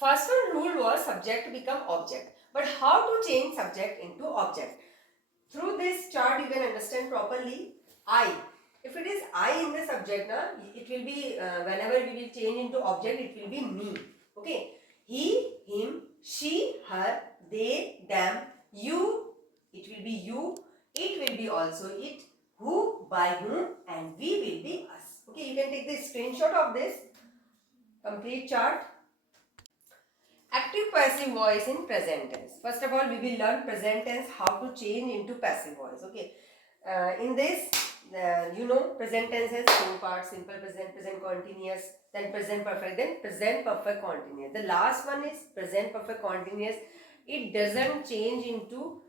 First one rule was subject become object. But how to change subject into object? Through this chart you can understand properly. I. If it is I in the subject, it will be whenever we will change into object, it will be me. Okay. He, him, she, her, they, them, you. It will be you. It will be also it. Who, by whom, and we will be us. Okay. You can take the screenshot of this complete chart. Active passive voice in present tense. First of all, we will learn present tense, how to change into passive voice. Okay. In this, present tense has two parts: simple present, present continuous, then present perfect, then present perfect continuous. The last one is present perfect continuous. It doesn't change into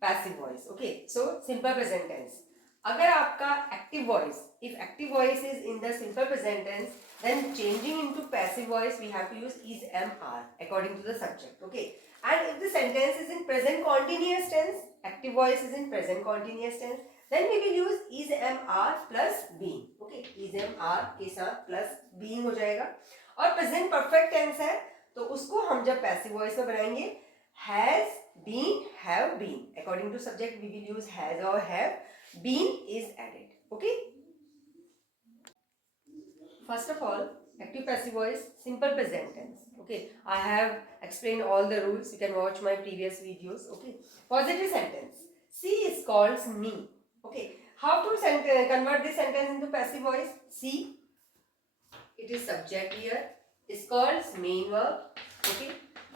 passive voice. Okay. So simple present tense. अगर आपका active voice, if active voice is in the simple present tense, then changing into passive voice we have to use is MR according to the subject. Okay. And if the sentence is in present continuous tense, active voice is in present continuous tense, then we will use is MR plus being. Okay. Is MR के साथ plus being हो जाएगा. और present perfect tense है तो उसको हम जब passive voice में बनाएंगे has been, have been. According to subject we will use has or have. Been is added. Okay. First of all, active passive voice, simple present tense. Okay. I have explained all the rules. You can watch my previous videos. Okay. Positive sentence. She is calls me. Okay. How to convert this sentence into passive voice? She, it is subject here. Is calls main verb. Okay.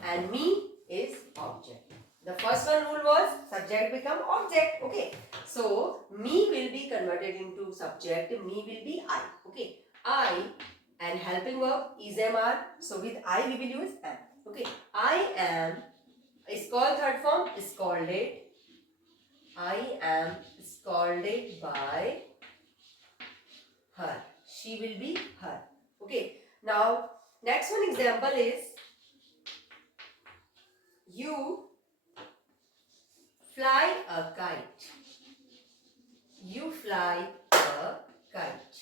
And me is object. The first one rule was subject become object. Okay. So me will be converted into subject. Me will be I. Okay. I and helping verb is MR. So with I we will use am. Okay. I am is called third form is scalded. I am scalded by her. She will be her. Okay. Now next one example is you fly a kite. You fly a kite.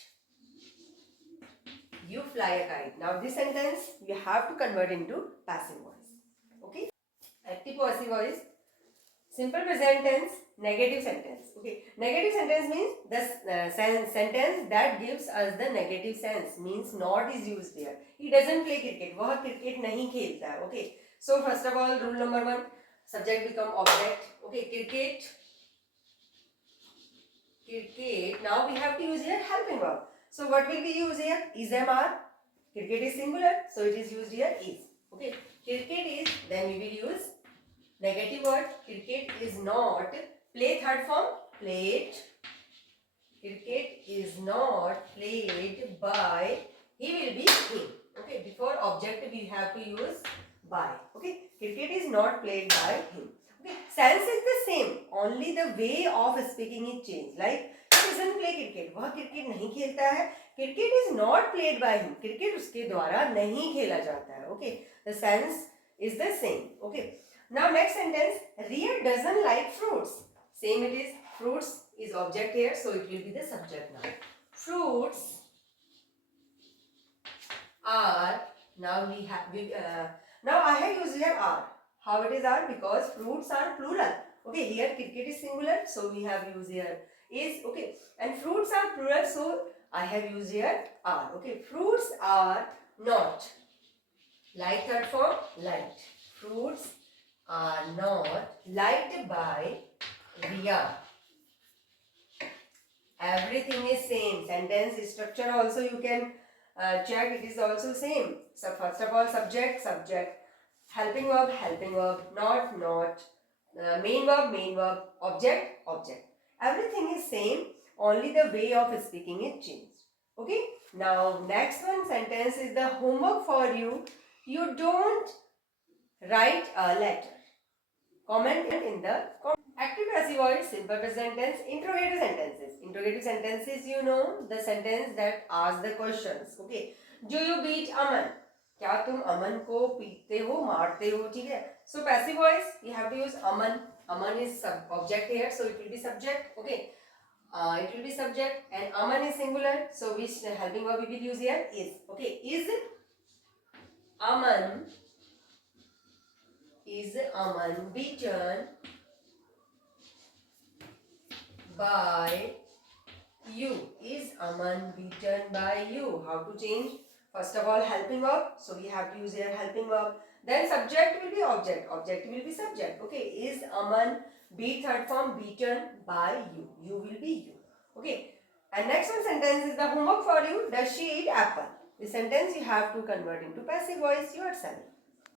You fly a kite. Now this sentence you have to convert into passive voice. Okay. Active passive voice. Simple present tense. Negative sentence. Okay. Negative sentence means the sentence that gives us the negative sense. Means not is used there. He doesn't play cricket. वह cricket नहीं खेलता है. Okay. So first of all, rule number 1. Subject become object. Okay. Cricket. Now we have to use here helping verb. So what will we use here? Is MR. Cricket is singular, so it is used here is. Okay. Cricket is, then we will use negative word. Cricket is not. Play third form. Played. Cricket is not played by. He will be him. Okay. Before object we have to use by. Okay. Cricket is not played by him. Okay. Sense is the same. Only the way of speaking is changed. Like he doesn't play cricket. वह cricket नहीं खेलता है. Cricket is not played by him. Cricket उसके द्वारा नहीं खेला जाता है. Okay. The sense is the same. Okay. Now next sentence. Ria doesn't like fruits. Same it is. Fruits is object here, so it will be the subject now. Fruits are, now we have now I have used here are. How it is are? Because fruits are plural. Okay, here cricket is singular, so we have used here is. Okay, and fruits are plural, so I have used here are. Okay, fruits are not. Like third form, liked. Fruits are not liked by Ria. Everything is same. Sentence structure also you can check. It is also same. So first of all, subject, subject. Helping verb, not, main verb, object, object. Everything is same, only the way of speaking is changed. Okay. Now next one sentence is the homework for you. You don't write a letter. Comment in the comment. Active passive voice, simple present tense, interrogative sentences. Interrogative sentences, you know, the sentence that asks the questions. Okay. Do you beat Aman? क्या तुम अमन को पीटते हो, मारते हो? ठीक है. So passive voice, you have to use Aman. Aman is object here, so it will be subject. Okay. It will be subject, and Aman is singular, so which helping verb we will use here is. Okay. Is Aman is Aman beaten by you? Is Aman beaten by you? How to change? First of all, helping verb. So we have to use here helping verb. Then subject will be object. Object will be subject. Okay. Is Aman, be third form, beaten by you? You will be you. Okay. And next one sentence is the homework for you. Does she eat apple? This sentence you have to convert into passive voice yourself.